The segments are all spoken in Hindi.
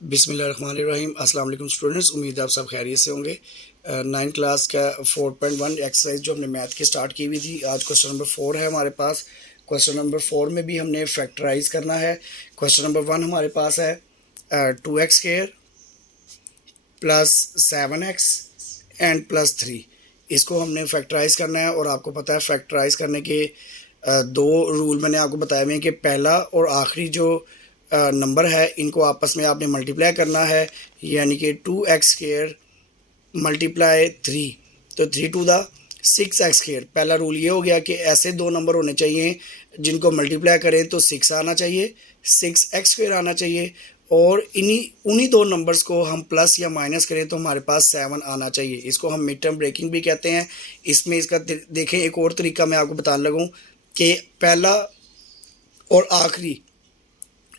बिस्मिल्लाहिर्रहमानिर्रहीम। अस्सलाम वालेकुम स्टूडेंट्स, उम्मीद है आप सब खैरियत से होंगे। 9 क्लास का 4.1 एक्सरसाइज जो हमने मैथ की स्टार्ट की हुई थी, आज क्वेश्चन नंबर 4 है हमारे पास। क्वेश्चन नंबर 4 में भी हमने फैक्टराइज करना है। क्वेश्चन नंबर 1 हमारे पास है 2x² plus 7x and plus 3। इसको हमने फैक्टराइज करना है और आपको पता है फैक्टराइज करने के दो रूल मैंने आपको बताए हुए हैं कि पहला और आखिरी जो नंबर है इनको आपस में आपने मल्टीप्लाई करना है, यानी कि 2x² मल्टीप्लाई 3, तो 3 टू द 6x²। पहला रूल ये हो गया कि ऐसे दो नंबर होने चाहिए जिनको मल्टीप्लाई करें तो 6 आना चाहिए, 6x² आना चाहिए, और उन्हीं दो नंबर्स को हम प्लस या माइनस करें तो हमारे पास 7 आना चाहिए। इसको हम मिड टर्म ब्रेकिंग भी कहते हैं। इसमें इसका देखें एक और तरीका मैं आपको बताने लगूँ कि पहला और आखिरी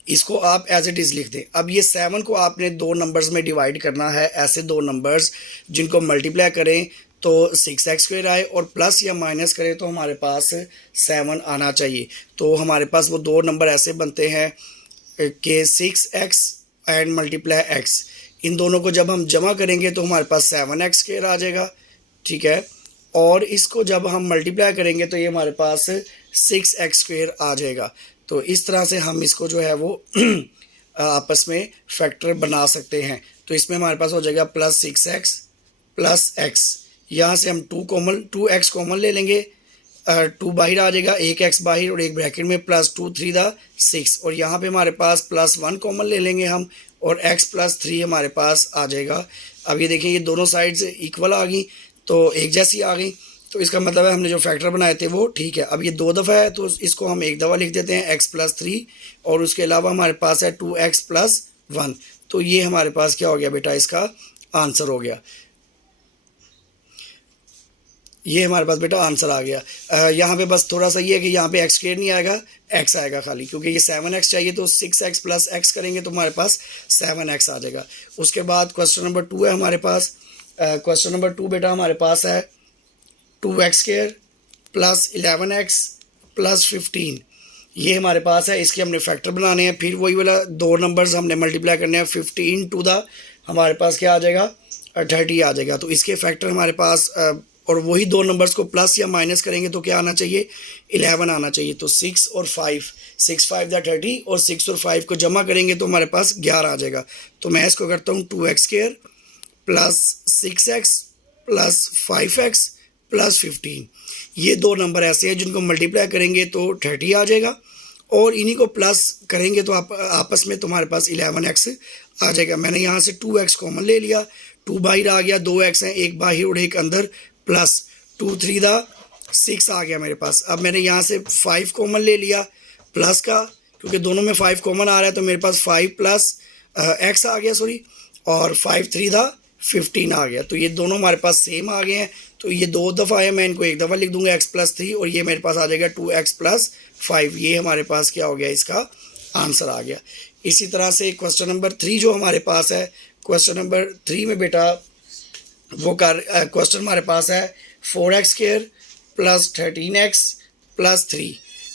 इसको आप एज इट इज़ लिख दें। अब ये 7 को आपने दो नंबर्स में डिवाइड करना है, ऐसे दो नंबर्स जिनको मल्टीप्लाई करें तो 6x² आए और प्लस या माइनस करें तो हमारे पास 7 आना चाहिए। तो हमारे पास वो दो नंबर ऐसे बनते हैं कि 6x एंड मल्टीप्लाई x। इन दोनों को जब हम जमा करेंगे तो हमारे पास 7x² आ जाएगा, ठीक है। और इसको जब हम मल्टीप्लाई करेंगे तो ये हमारे पास 6x² आ जाएगा। तो इस तरह से हम इसको जो है वो आपस में फैक्टर बना सकते हैं। तो इसमें हमारे पास हो जाएगा प्लस 6x प्लस x। यहाँ से हम 2x कॉमन ले लेंगे, 2 बाहर आ जाएगा, एक x बाहर और एक ब्रैकेट में प्लस 2 3 द 6, और यहाँ पे हमारे पास प्लस 1 कॉमन ले लेंगे हम, और x प्लस 3 हमारे पास आ जाएगा। अब ये देखें ये दोनों साइड्स इक्वल आ गई, तो एक जैसी आ गई, तो इसका मतलब है हमने जो फैक्टर बनाए थे वो ठीक है। अब ये दो दफ़ा है तो इसको हम एक दफ़ा लिख देते हैं x प्लस 3, और उसके अलावा हमारे पास है 2x प्लस 1। तो ये हमारे पास क्या हो गया बेटा, इसका आंसर हो गया। ये हमारे पास बेटा आंसर आ गया। यहाँ पे बस थोड़ा सा ये है कि यहाँ पे x² नहीं आएगा, x आएगा खाली, क्योंकि ये 7x चाहिए तो 6x प्लस x करेंगे तो हमारे पास 7x आ जाएगा। उसके बाद क्वेश्चन नंबर 2 है हमारे पास। क्वेश्चन नंबर 2 बेटा हमारे पास है 2x² प्लस 11x प्लस 15। ये हमारे पास है, इसके हमने फैक्टर बनाने हैं। फिर वही वाला दो नंबर्स हमने मल्टीप्लाई करने हैं, 15 टू द हमारे पास क्या आ जाएगा, 30 आ जाएगा। तो इसके फैक्टर हमारे पास और वही दो नंबर्स को प्लस या माइनस करेंगे तो क्या आना चाहिए, 11 आना चाहिए। तो 6 और 5, 6 5 द 30, और 6 और 5 को जमा करेंगे तो हमारे पास 11 आ जाएगा। तो मैं इसको करता हूँ 2x² plus 6x plus 5x plus 15। ये दो नंबर ऐसे हैं जिनको मल्टीप्लाई करेंगे तो 30 आ जाएगा, और इन्हीं को प्लस करेंगे तो आप आपस में तुम्हारे पास 11x आ जाएगा। मैंने यहाँ से 2x कॉमन ले लिया, 2 बाहर आ गया, 2x हैं, एक बाहर और एक अंदर, प्लस 2 3 द 6 आ गया मेरे पास। अब मैंने यहाँ से 5 कॉमन ले लिया प्लस का, क्योंकि दोनों में 5 कॉमन आ रहा है तो मेरे पास 5 प्लस x आ गया, सॉरी, और 5 3 द 15 आ गया। तो ये दोनों हमारे पास सेम आ गए हैं, तो ये दो दफ़ा है, मैं इनको एक दफ़ा लिख दूंगा x प्लस 3, और ये मेरे पास आ जाएगा 2x प्लस 5। ये हमारे पास क्या हो गया, इसका आंसर आ गया। इसी तरह से क्वेश्चन नंबर 3 जो हमारे पास है, क्वेश्चन नंबर 3 में बेटा वो क्वेश्चन हमारे पास है 4x² प्लस 13x प्लस 3।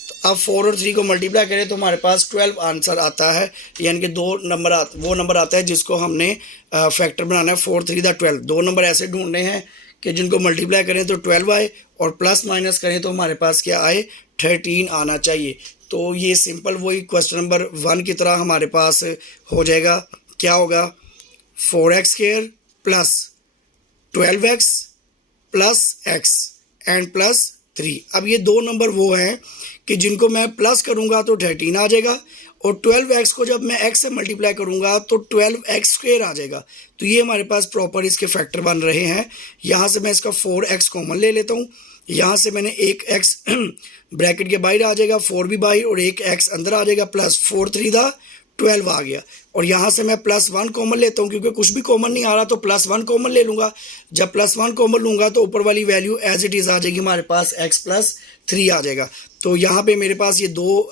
तो अब 4 और 3 को मल्टीप्लाई करें तो हमारे पास 12 आंसर आता है, यानी कि वो नंबर आता है जिसको हमने फैक्टर बनाना है, 4 3 द 12। दो नंबर ऐसे ढूंढने हैं कि जिनको मल्टीप्लाई करें तो 12 आए, और प्लस माइनस करें तो हमारे पास क्या आए, 13 आना चाहिए। तो ये सिंपल वही क्वेश्चन नंबर 1 की तरह हमारे पास हो जाएगा। क्या होगा, 4x² plus 12x plus x and plus 3। अब ये दो नंबर वो हैं कि जिनको मैं प्लस करूंगा तो 13 आ जाएगा, और 12x को जब मैं x से मल्टीप्लाई करूंगा तो 12x² आ जाएगा। तो ये हमारे पास प्रॉपर इसके फैक्टर बन रहे हैं। यहाँ से मैं इसका 4x कॉमन ले लेता हूँ, यहाँ से मैंने एक x ब्रैकेट के बाहर आ जाएगा, 4 भी बाहर और एक x अंदर आ जाएगा, प्लस 4 3 द 12 आ गया। और यहाँ से मैं प्लस 1 कॉमन लेता हूँ, क्योंकि कुछ भी कॉमन नहीं आ रहा तो प्लस 1 कॉमन ले लूँगा। जब प्लस 1 कॉमन लूँगा तो ऊपर वाली वैल्यू एज इट इज़ आ जाएगी, हमारे पास x प्लस 3 आ जाएगा। तो यहाँ पे मेरे पास ये दो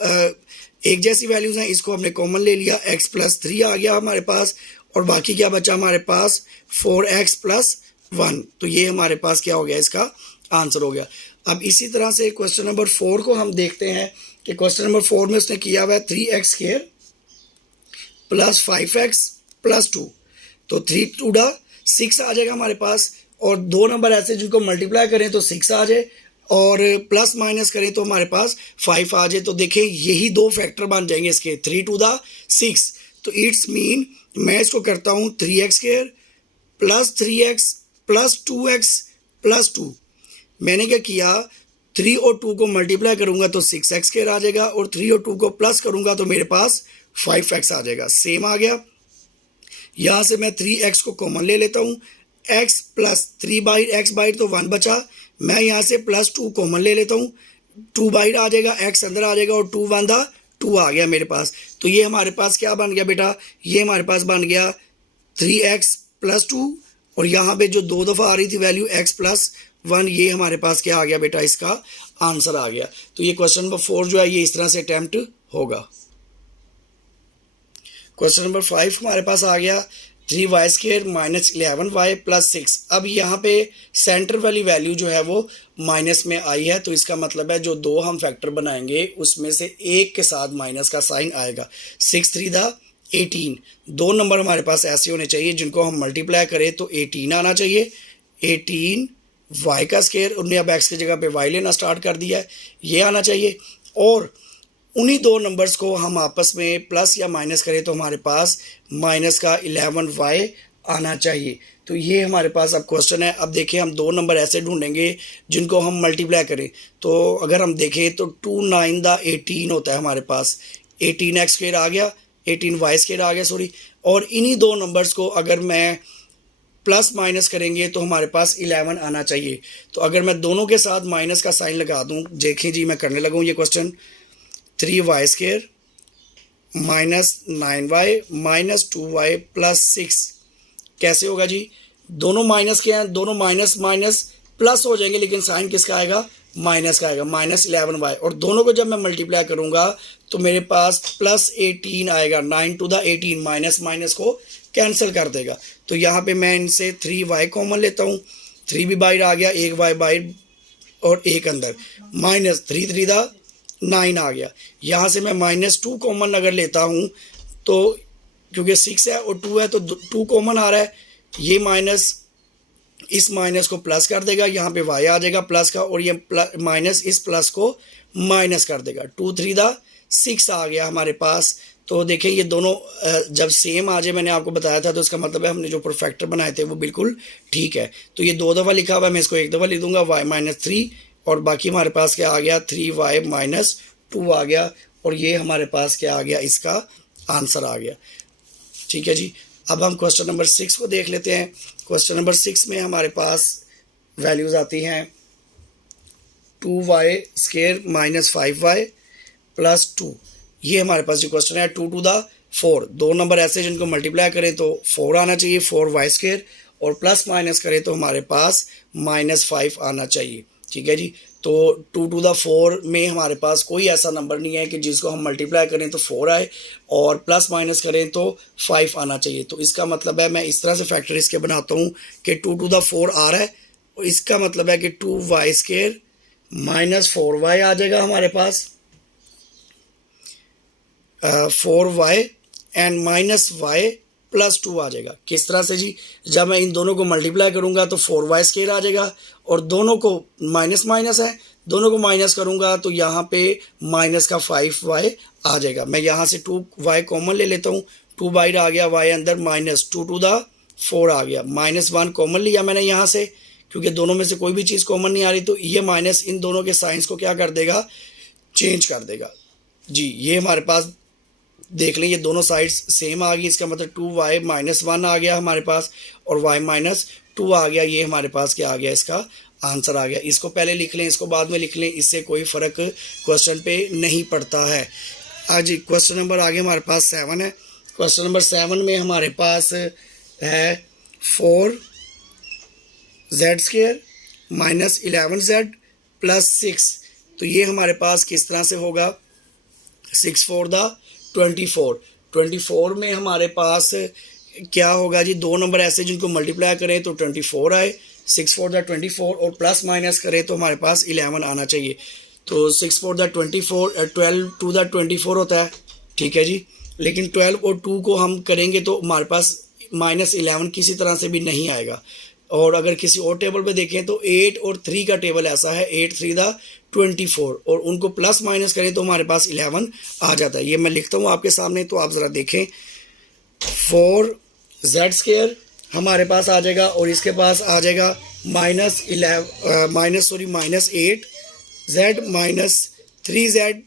एक जैसी वैल्यूज़ हैं, इसको हमने कॉमन ले लिया, x प्लस 3 आ गया हमारे पास, और बाकी क्या बचा हमारे पास 4x प्लस 1। तो ये हमारे पास क्या हो गया, इसका आंसर हो गया। अब इसी तरह से क्वेश्चन नंबर 4 को हम देखते हैं कि क्वेश्चन नंबर 4 में उसने किया हुआ है 3x² प्लस 5x +2, तो 3 2 6 आ जाएगा हमारे पास। और दो नंबर ऐसे जिनको मल्टीप्लाई करें तो 6 आ जाए और प्लस माइनस करें तो हमारे पास 5 आ जाए। तो देखें यही दो फैक्टर बन जाएंगे इसके, 3 2 6। तो इट्स मीन मैं इसको करता हूँ 3x² + 3x + 2x + 2। मैंने क्या किया, 3 और 2 को मल्टीप्लाई करूंगा तो 6x² आ जाएगा और 3 और 2 को प्लस करूंगा तो मेरे पास 5x आ जाएगा। सेम आ गया। यहाँ से मैं 3x को कॉमन ले लेता हूँ, x + 3/x बाइट तो 1 बचा। मैं यहाँ से +2 कॉमन ले लेता हूँ, 2 बाइट आ जाएगा, x अंदर आ जाएगा और 2 1 2 आ गया मेरे पास। तो ये हमारे पास क्या बन गया बेटा, ये हमारे पास बन गया 3x + 2 और यहाँ पे जो 2 दफ़ा आ रही थी वैल्यू x + 1, ये हमारे पास क्या आ गया बेटा, इसका आंसर आ गया। तो ये क्वेश्चन नंबर 4 जो है ये इस तरह से अटैम्प्ट होगा। क्वेश्चन नंबर 5 हमारे पास आ गया 3y² - 11y + 6। अब यहाँ पे सेंटर वाली वैल्यू जो है वो माइनस में आई है, तो इसका मतलब है जो दो हम फैक्टर बनाएंगे उसमें से एक के साथ माइनस का साइन आएगा। 6 3 18। दो नंबर हमारे पास ऐसे होने चाहिए जिनको हम मल्टीप्लाई करें तो 18 आना चाहिए। 18 y का स्क्वायर, उन्हें अब x की जगह पे y लेना स्टार्ट कर दिया है, ये आना चाहिए। और उन्हीं दो नंबर्स को हम आपस में प्लस या माइनस करें तो हमारे पास माइनस का 11y आना चाहिए। तो ये हमारे पास अब क्वेश्चन है। अब देखें हम दो नंबर ऐसे ढूंढेंगे जिनको हम मल्टीप्लाई करें। तो अगर हम देखें तो 2 9 18 होता है हमारे पास, 18x² आ गया, 18y² आ गया सॉरी। और इन्हीं दो नंबर्स को अगर मैं प्लस माइनस करेंगे तो हमारे पास 11 आना चाहिए। तो अगर मैं दोनों के साथ माइनस का साइन लगा दूं, देखें जी मैं करने लगा हूँ ये क्वेश्चन, 3y² - 9y - 2y + 6 कैसे होगा जी, दोनों माइनस के हैं, दोनों माइनस माइनस प्लस हो जाएंगे लेकिन साइन किसका आएगा, माइनस का आएगा, -11y। और दोनों को जब मैं मल्टीप्लाई करूंगा तो मेरे पास +18 आएगा, 9 2 18, माइनस माइनस को कैंसिल कर देगा। तो यहाँ पे मैं इनसे 3y कॉमन लेता हूँ, 3 भी बाहर आ गया, 1y बाहर और 1 अंदर, -3 3 9 आ गया। यहाँ से मैं -2 कॉमन अगर लेता हूँ तो क्योंकि 6 है और 2 है तो 2 कॉमन आ रहा है, ये माइनस इस माइनस को प्लस कर देगा, यहाँ पे y आ जाएगा प्लस का और ये माइनस इस प्लस को माइनस कर देगा। 2 3 6 आ गया हमारे पास। तो देखें ये दोनों जब सेम आ जाए, मैंने आपको बताया था, तो इसका मतलब है हमने जो परफेक्टर बनाए थे वो बिल्कुल ठीक है। तो ये 2 दफ़ा लिखा हुआ है, मैं इसको 1 दफ़ा लिख दूंगा, y - 3 और बाकी हमारे पास क्या आ गया, 3y - 2 आ गया और ये हमारे पास क्या आ गया, इसका आंसर आ गया। ठीक है जी। अब हम क्वेश्चन नंबर 6 को देख लेते हैं। क्वेश्चन नंबर 6 में हमारे पास वैल्यूज़ आती हैं 2y² - 5y + 2। ये हमारे पास जो क्वेश्चन है 2 2 4। दो नंबर ऐसे जिनको मल्टीप्लाई करें तो 4 आना चाहिए, 4y² और प्लस माइनस करें तो हमारे पास -5 आना चाहिए। ठीक है जी। तो 2 2 4 में हमारे पास कोई ऐसा नंबर नहीं है कि जिसको हम मल्टीप्लाई करें तो 4 आए और प्लस माइनस करें तो 5 आना चाहिए। तो इसका मतलब है मैं इस तरह से फैक्टर इसके बनाता हूँ कि 2 2 4 आ रहा है और इसका मतलब है कि 2y² - 4y आ जाएगा हमारे पास, 4y एंड -y + 2 आ जाएगा। किस तरह से जी, जब मैं इन दोनों को मल्टीप्लाई करूंगा तो 4y² आ जाएगा और दोनों को माइनस माइनस है, दोनों को माइनस करूंगा तो यहाँ पे माइनस का 5y आ जाएगा। मैं यहाँ से 2y कॉमन ले लेता हूँ, 2 बाहर आ गया, y अंदर, -2 2 4 आ गया, -1 कॉमन लिया मैंने यहाँ से क्योंकि दोनों में से कोई भी चीज़ कॉमन नहीं आ रही। तो ये माइनस इन दोनों के साइंस को क्या कर देगा, चेंज कर देगा जी। ये हमारे पास देख लें ये दोनों साइड्स सेम आ गई, इसका मतलब 2y - 1 आ गया हमारे पास और y - 2 आ गया। ये हमारे पास क्या आ गया, इसका आंसर आ गया। इसको पहले लिख लें, इसको बाद में लिख लें, इससे कोई फ़र्क क्वेश्चन पे नहीं पड़ता है। आज क्वेश्चन नंबर आगे हमारे पास 7 है। क्वेश्चन नंबर 7 में हमारे पास है 4z² - 11z + 6। तो ये हमारे पास किस तरह से होगा, 6 4 24। 24 में हमारे पास क्या होगा जी, दो नंबर ऐसे जिनको मल्टीप्लाई करें तो 24 आए, 6 4 24 और प्लस माइनस करें तो हमारे पास 11 आना चाहिए। तो 6 4 24, 12 2 24 होता है। ठीक है जी। लेकिन 12 और 2 को हम करेंगे तो हमारे पास -11 किसी तरह से भी नहीं आएगा। और अगर किसी और टेबल पे देखें तो 8 और 3 का टेबल ऐसा है, 8 3 दा 24, और उनको प्लस माइनस करें तो हमारे पास 11 आ जाता है। ये मैं लिखता हूँ आपके सामने, तो आप ज़रा देखें। 4z² हमारे पास आ जाएगा, और इसके पास आ जाएगा -8z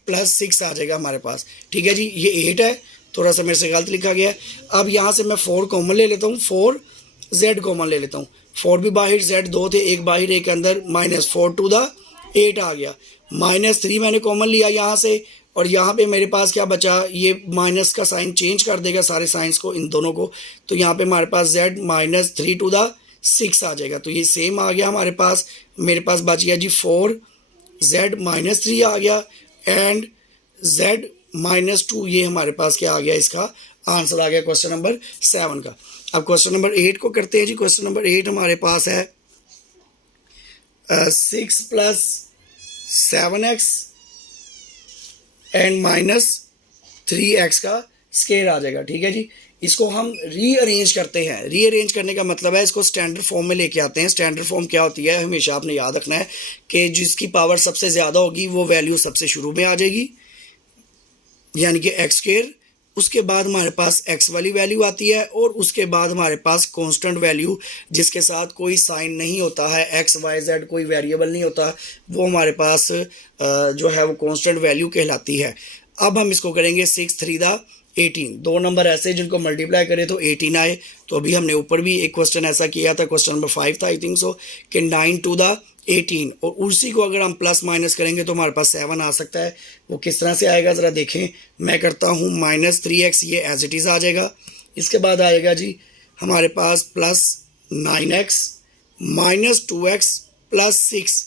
प्लस 6 आ जाएगा हमारे पास। ठीक है जी, ये 8 है, थोड़ा सा मेरे से गलत लिखा गया है। अब यहाँ से मैं 4 कॉमन ले लेता हूँ, 4z कॉमन ले लेता हूँ। 4 भी बाहर, z 2 थे, एक बाहर एक अंदर, -4 टू द 8 आ गया। -3 मैंने कॉमन लिया यहाँ से, और यहाँ पे मेरे पास क्या बचा, ये माइनस का साइन चेंज कर देगा सारे साइंस को, इन दोनों को। तो यहाँ पे हमारे पास z -3 टू द 6 आ जाएगा। तो ये सेम आ गया हमारे पास। मेरे पास बच गया जी 4z -3 आ गया, एंड z -2, ये हमारे पास क्या आ गया, इसका आंसर आ गया क्वेश्चन नंबर 7 का। अब क्वेश्चन नंबर 8 को करते हैं जी। क्वेश्चन नंबर 8 हमारे पास है 6 + 7x एंड -3x का स्क्वायर आ जाएगा। ठीक है जी, इसको हम रीअरेंज करते हैं। रीअरेंज करने का मतलब है इसको स्टैंडर्ड फॉर्म में लेके आते हैं। स्टैंडर्ड फॉर्म क्या होती है, हमेशा आपने याद रखना है कि जिसकी पावर सबसे ज़्यादा होगी वो वैल्यू सबसे शुरू में आ जाएगी, यानी कि x²। उसके बाद हमारे पास x वाली वैल्यू आती है, और उसके बाद हमारे पास कांस्टेंट वैल्यू जिसके साथ कोई साइन नहीं होता है, x y z कोई वेरिएबल नहीं होता, वो हमारे पास जो है वो कांस्टेंट वैल्यू कहलाती है। अब हम इसको करेंगे 6 3 दा 18, दो नंबर ऐसे जिनको मल्टीप्लाई करें तो 18 आए। तो अभी हमने ऊपर भी एक क्वेश्चन ऐसा किया था, क्वेश्चन नंबर 5 था आई थिंक सो, कि 9 टू द 18, और उसी को अगर हम प्लस माइनस करेंगे तो हमारे पास 7 आ सकता है। वो किस तरह से आएगा ज़रा देखें। मैं करता हूँ -3x, ये एज इट इज़ आ जाएगा। इसके बाद आएगा जी हमारे पास +9x -2x + 6,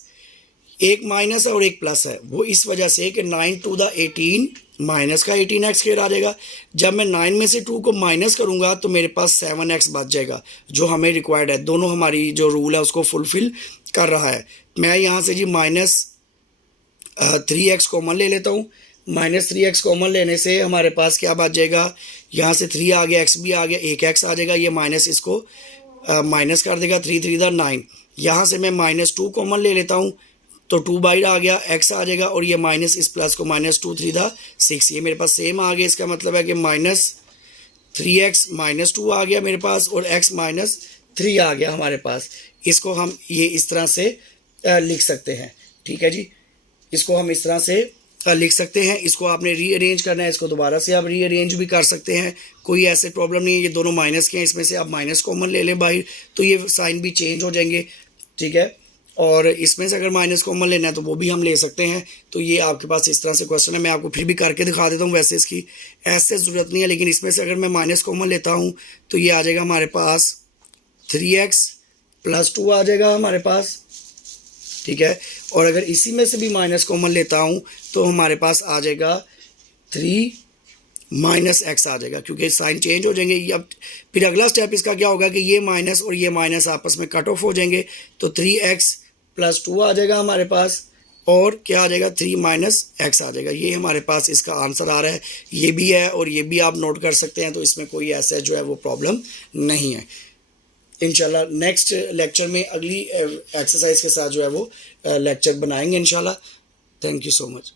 एक माइनस है और एक प्लस है, वो इस वजह से कि 9 टू द 18 माइनस का 18x² आ जाएगा। जब मैं 9 में से 2 को माइनस करूंगा तो मेरे पास 7x बच जाएगा, जो हमें रिक्वायर्ड है। दोनों हमारी जो रूल है उसको फुलफिल कर रहा है। मैं यहाँ से जी -3x कॉमन ले लेता हूँ। -3x कॉमन लेने से हमारे पास क्या बच जाएगा, यहाँ से 3 आ गया, x भी आ गया, एक x आ जाएगा, ये माइनस इसको माइनस कर देगा, 3 3 दा 9। यहाँ से मैं -2 कॉमन ले लेता हूँ, तो 2 बाहर आ गया, x आ जाएगा, और ये माइनस इस प्लस को -2 3 दा 6, ये मेरे पास सेम आ गया। इसका मतलब है कि -3x -2 आ गया मेरे पास, और x -3 आ गया हमारे पास। इसको हम ये इस तरह से लिख सकते हैं। ठीक है जी, इसको हम इस तरह से लिख सकते हैं। इसको आपने रीअरेंज करना है, इसको दोबारा से आप रीअरेंज भी कर सकते हैं, कोई ऐसे प्रॉब्लम नहीं है। ये दोनों माइनस के हैं, इसमें से आप माइनस कॉमन ले लें बाहर, तो ये साइन भी चेंज हो जाएंगे। ठीक है, और इसमें से अगर माइनस कॉमन लेना है तो वो भी हम ले सकते हैं। तो ये आपके पास इस तरह से क्वेश्चन है। मैं आपको फिर भी करके दिखा देता हूँ, वैसे इसकी ऐसे ज़रूरत नहीं है, लेकिन इसमें से अगर मैं माइनस कॉमन लेता हूँ तो ये आ जाएगा हमारे पास 3x + 2 आ जाएगा हमारे पास। ठीक है, और अगर इसी में से भी माइनस कॉमन लेता हूँ तो हमारे पास आ जाएगा 3 -x आ जाएगा, क्योंकि साइन चेंज हो जाएंगे। अब फिर अगला स्टेप इसका क्या होगा कि ये माइनस और ये माइनस आपस में कट ऑफ हो जाएंगे, तो 3x + 2 आ जाएगा हमारे पास, और क्या आ जाएगा 3 -x आ जाएगा। ये हमारे पास इसका आंसर आ रहा है। ये भी है और ये भी आप नोट कर सकते हैं, तो इसमें कोई ऐसा जो है वो प्रॉब्लम नहीं है। इंशाल्लाह नेक्स्ट लेक्चर में अगली एक्सरसाइज के साथ जो है वो लेक्चर बनाएंगे इंशाल्लाह। Thank you so much.